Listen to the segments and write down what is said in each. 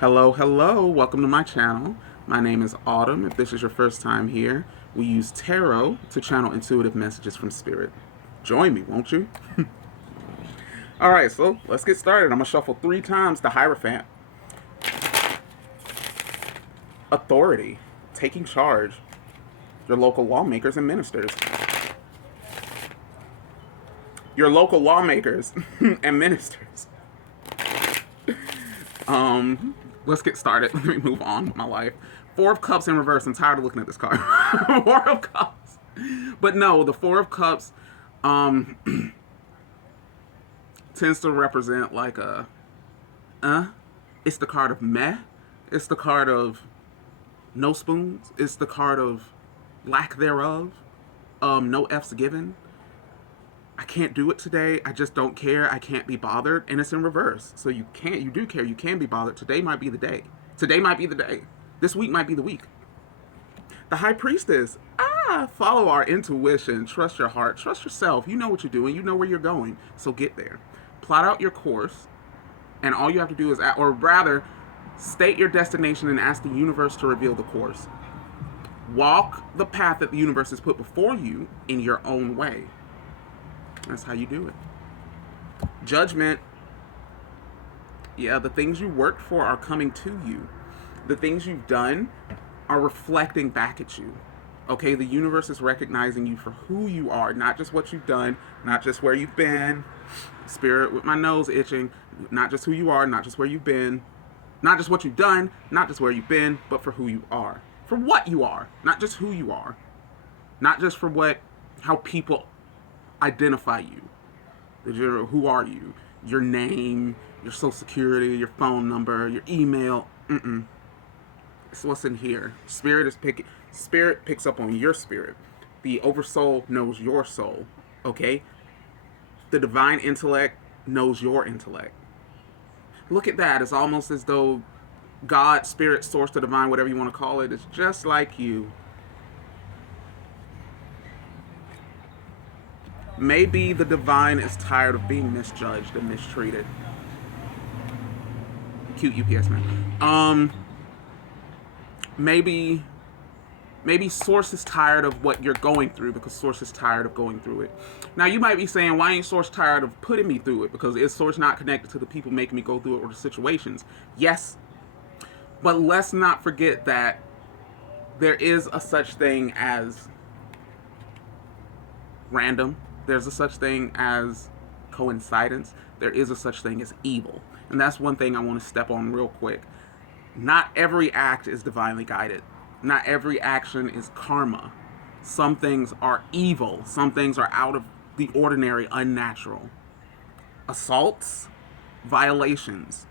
Hello, hello, welcome to my channel. My name is Autumn. If this is your first time here, we use tarot to channel intuitive messages from spirit. Join me, won't you? Alright, so let's get started. I'm going to shuffle 3 times the Hierophant. Authority, taking charge, your local lawmakers and ministers. Your local lawmakers and ministers. Let's get started. Let me move on with my life. 4 of Cups in reverse. I'm tired of looking at this card. 4 of Cups. But no, the 4 of Cups tends to represent like it's the card of meh. It's the card of no spoons. It's the card of lack thereof. No F's given. I can't do it today. I just don't care. I can't be bothered. And it's in reverse. So you do care. You can be bothered. Today might be the day. Today might be the day. This week might be the week. The High Priestess. Follow our intuition. Trust your heart. Trust yourself. You know what you're doing. You know where you're going. So get there. Plot out your course. And all you have to do is, or rather, state your destination and ask the universe to reveal the course. Walk the path that the universe has put before you in your own way. That's how you do it. Judgment. Yeah, the things you worked for are coming to you. The things you've done are reflecting back at you. Okay, the universe is recognizing you for who you are, not just what you've done, not just where you've been. Spirit with my nose itching. Not just who you are, not just where you've been. Not just what you've done, not just where you've been, but for who you are. For what you are, not just who you are. Not just for how people identify you. Who are you? Your name, your social security, your phone number, your email. It's what's in here. Spirit picks up on your spirit. The oversoul knows your soul. Okay? The divine intellect knows your intellect. Look at that. It's almost as though God, spirit, source, the divine, whatever you want to call it, is just like you. Maybe the divine is tired of being misjudged and mistreated. Cute UPS man. Maybe Source is tired of what you're going through because Source is tired of going through it. Now you might be saying, why ain't Source tired of putting me through it? Because is Source not connected to the people making me go through it or the situations? Yes. But let's not forget that there is a such thing as random. There's a such thing as coincidence. There is a such thing as evil. And that's one thing I want to step on real quick. Not every act is divinely guided. Not every action is karma. Some things are evil. Some things are out of the ordinary, unnatural. Assaults, violations,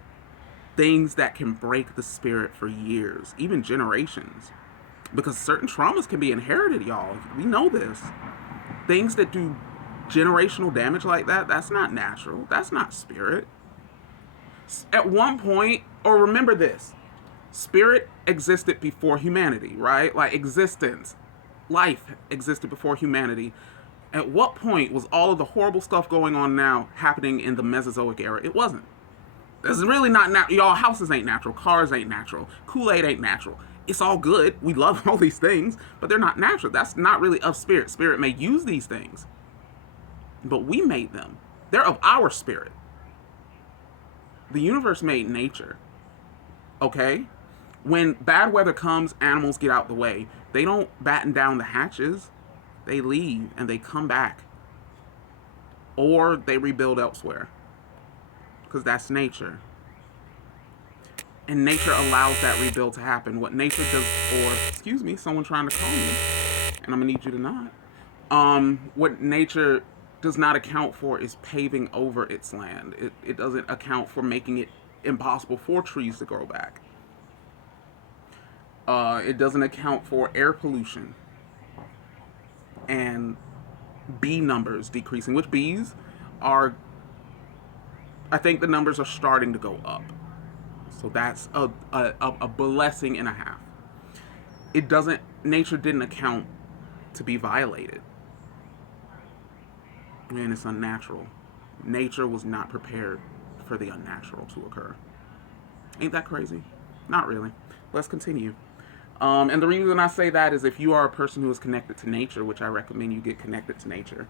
things that can break the spirit for years, even generations. Because certain traumas can be inherited, y'all. We know this. Things that do generational damage like that, that's not natural. That's not spirit. At one point, or remember this, spirit existed before humanity, right? Like existence, life existed before humanity. At what point was all of the horrible stuff going on now happening in the Mesozoic era? It wasn't. This is really not natural. Y'all, houses ain't natural. Cars ain't natural. Kool-Aid ain't natural. It's all good. We love all these things, but they're not natural. That's not really of spirit. Spirit may use these things, but we made them. They're of our spirit. The universe made nature. Okay? When bad weather comes, animals get out the way. They don't batten down the hatches. They leave and they come back. Or they rebuild elsewhere. Because that's nature. And nature allows that rebuild to happen. What nature does, or, excuse me, someone trying to call me, and I'm going to need you to not. What nature does not account for is paving over its land. It doesn't account for making it impossible for trees to grow back. It doesn't account for air pollution and bee numbers decreasing, which bees are, I think the numbers are starting to go up. So that's a blessing and a half. Nature didn't account to be violated. And it's unnatural. Nature was not prepared for the unnatural to occur. Ain't that crazy? Not really. Let's continue. And the reason I say that is if you are a person who is connected to nature, which I recommend you get connected to nature,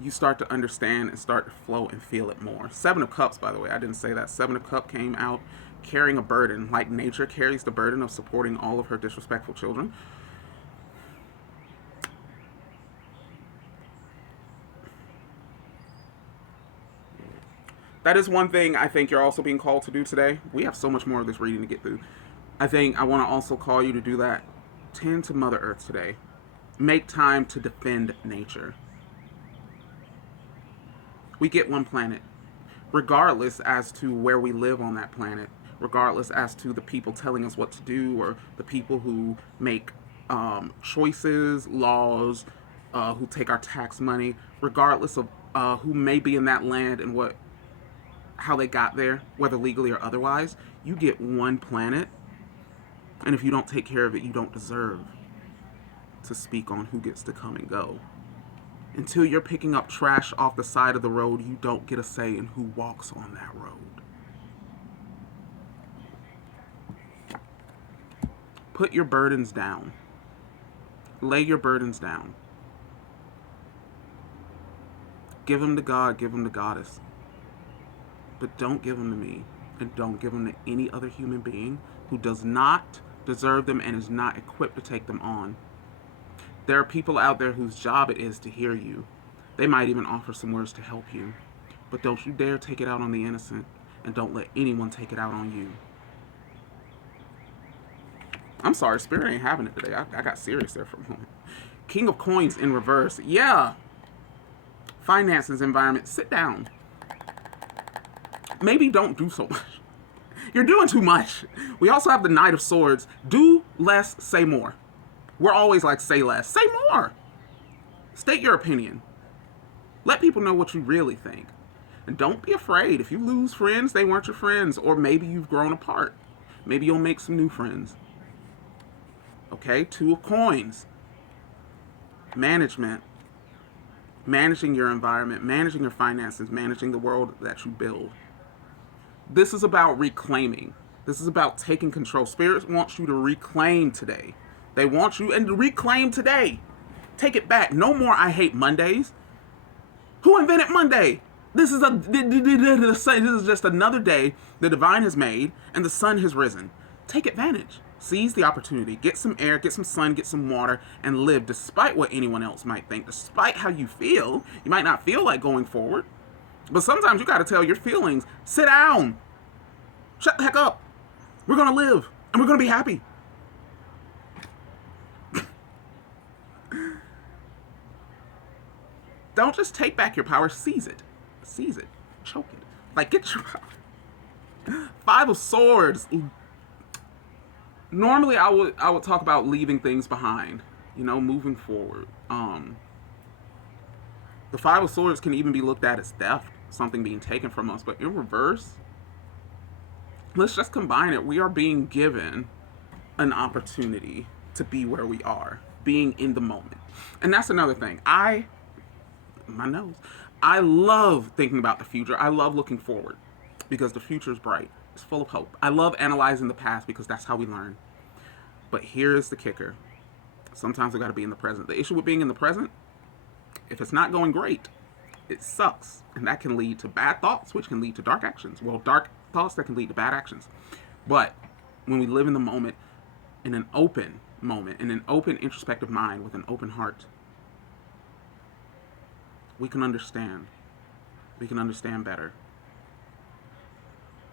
you start to understand and start to flow and feel it more. Seven of Cups, by the way, I didn't say that. Seven of Cups came out carrying a burden, like nature carries the burden of supporting all of her disrespectful children. That is one thing I think you're also being called to do today. We have so much more of this reading to get through. I think I want to also call you to do that. Tend to Mother Earth today. Make time to defend nature. We get one planet, regardless as to where we live on that planet, regardless as to the people telling us what to do or the people who make choices, laws, who take our tax money, regardless of who may be in that land and how they got there, whether legally or otherwise. You get one planet, and if you don't take care of it, you don't deserve to speak on who gets to come and go. Until you're picking up trash off the side of the road, you don't get a say in who walks on that road. Put your burdens down. Lay your burdens down. Give them to God, give them to Goddess. But don't give them to me, and don't give them to any other human being who does not deserve them and is not equipped to take them on. There are people out there whose job it is to hear you. They might even offer some words to help you. But don't you dare take it out on the innocent, and don't let anyone take it out on you. I'm sorry, Spirit ain't having it today. I got serious there for a moment. King of Coins in reverse. Yeah. Finances, environment. Sit down. Maybe don't do so much. You're doing too much. We also have the Knight of Swords. Do less, say more. We're always like, say less. Say more. State your opinion. Let people know what you really think. And don't be afraid. If you lose friends, they weren't your friends. Or maybe you've grown apart. Maybe you'll make some new friends. Okay, Two of Coins. Management. Managing your environment, managing your finances, managing the world that you build. This is about reclaiming. This is about taking control. Spirit wants you to reclaim today. They want you and to reclaim today. Take it back. No more I hate Mondays. Who invented Monday? This is just another day the divine has made and the sun has risen. Take advantage. Seize the opportunity. Get some air, get some sun, get some water, and live despite what anyone else might think, despite how you feel. You might not feel like going forward, but sometimes you got to tell your feelings, sit down. Shut the heck up. We're going to live, and we're going to be happy. Don't just take back your power, seize it. Seize it. Choke it. Like, get your power. Five of Swords. Normally, I would talk about leaving things behind, moving forward. The Five of Swords can even be looked at as theft, something being taken from us. But in reverse, let's just combine it. We are being given an opportunity to be where we are, being in the moment. And that's another thing. I love thinking about the future. I love looking forward because the future is bright. It's full of hope. I love analyzing the past because that's how we learn. But here's the kicker. Sometimes we got to be in the present. The issue with being in the present, if it's not going great, it sucks. And that can lead to bad thoughts, which can lead to dark actions. Well, dark thoughts that can lead to bad actions. But when we live in the moment, in an open moment, in an open introspective mind with an open heart, we can understand. We can understand better.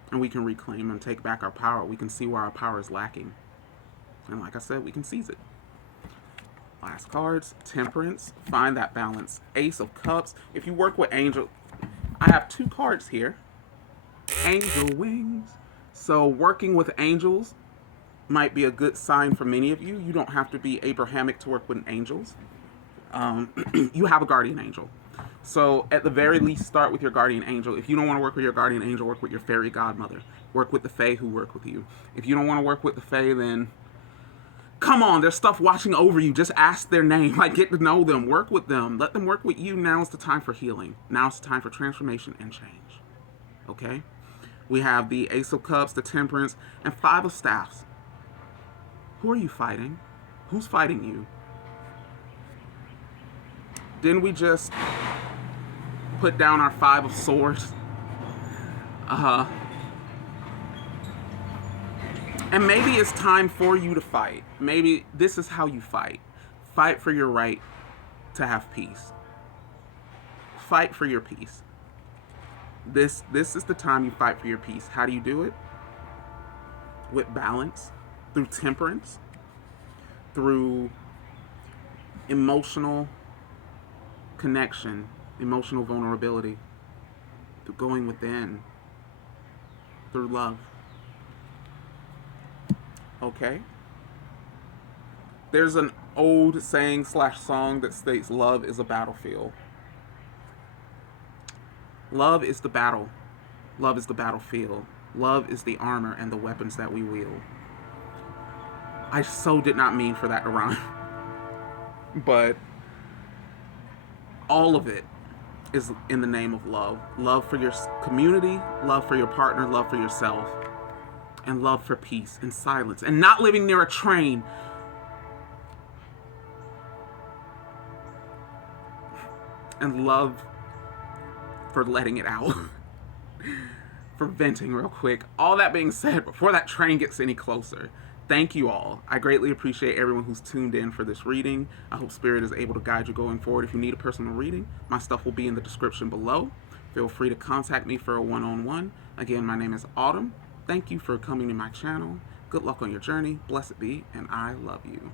And we can reclaim and take back our power. We can see where our power is lacking. And like I said, we can seize it. Last cards, Temperance. Find that balance. Ace of Cups. If you work with Angel, I have two cards here. Angel Wings. So working with angels might be a good sign for many of you. You don't have to be Abrahamic to work with angels. You have a guardian angel. So at the very least, start with your guardian angel. If you don't want to work with your guardian angel, work with your fairy godmother. Work with the fae who work with you. If you don't want to work with the fae, then come on, there's stuff watching over you. Just ask their name. Like, get to know them. Work with them. Let them work with you. Now is the time for healing. Now is the time for transformation and change. Okay? We have the Ace of Cups, the Temperance, and Five of Staffs. Who are you fighting? Who's fighting you? Didn't we just put down our Five of Swords? And maybe it's time for you to fight. Maybe this is how you fight. Fight for your right to have peace. Fight for your peace. This is the time you fight for your peace. How do you do it? With balance, through temperance, through emotional connection, emotional vulnerability, through going within, through love. Okay? There's an old saying / song that states love is a battlefield. Love is the battle. Love is the battlefield. Love is the armor and the weapons that we wield. I so did not mean for that to rhyme. But all of it is in the name of love. Love for your community, love for your partner, love for yourself, and love for peace and silence, and not living near a train. And love for letting it out. For venting real quick. All that being said, before that train gets any closer, thank you all. I greatly appreciate everyone who's tuned in for this reading. I hope Spirit is able to guide you going forward. If you need a personal reading, my stuff will be in the description below. Feel free to contact me for a one-on-one. Again, my name is Autumn. Thank you for coming to my channel. Good luck on your journey. Blessed be, and I love you.